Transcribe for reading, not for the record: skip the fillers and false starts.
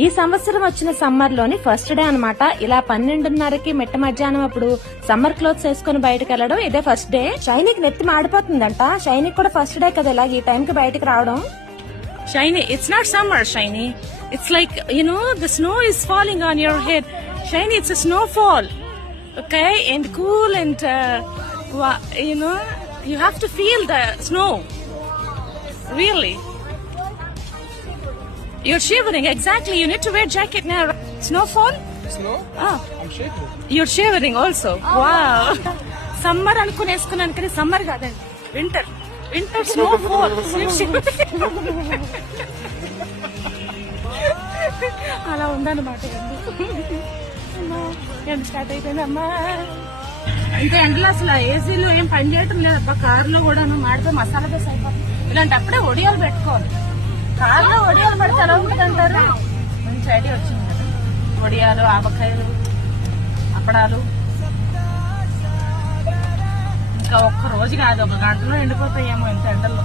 ఈ సంవత్సరం వచ్చిన సమ్మర్ లోని ఫస్ట్ డే అన్నమాట. ఇలా 12:30కి మిట్ట మధ్యాహ్నం అప్పుడు సమ్మర్ క్లోత్స్ వేసుకుని బయటకు వెళ్ళడం ఇదే ఫస్ట్ డే. షైనీకి నెత్తి మాడిపోతుందంట. షైనీకి కూడా ఫస్ట్ డే కదా ఇలా ఈ టైం కి బయటకు రావడం. Shiny, it's not summer, Shiny. It's like, you know, the snow is falling on your head. Shiny, it's a snowfall. Okay? And cool and, you know, you have to feel the snow. Really. You're shivering, exactly. You need to wear jacket now. Snowfall? Snow? Ah. I'm shaking. You're shivering also. Wow. Summer అనుకునేసుకున్నాను కానీ summer కాదండి. Winter. Winter snowfall. అలా ఉందన్నమాట. ఎండ start అయిపోయిందమ్మా. ఇంకా ఎండలో అసలు ఏసీలో ఏం పని చేయటం లేదబ్బా. కారులో కూడా మాడితే మసాలా దోశ అయిపోతుంది. ఇలాంటప్పుడే ఒడియాలు పెట్టుకోవాలి. కారులో ఒడియాలు పడితే ఎలా ఉంటుంది అంటారు. మంచి ఐడియా వచ్చింది కదా. ఒడియాలు, ఆవకాయలు, అప్పడాలు. ఇంకా ఒక్క రోజు కాదు, ఒక గంటలో ఎండిపోతాయేమో ఇంత ఎండల్లో.